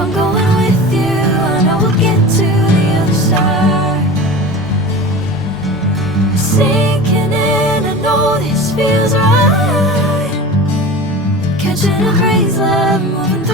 I'm going with you, I know we'll get to the other side. Sinking in, I know this feels right. Catching a crazy love, moving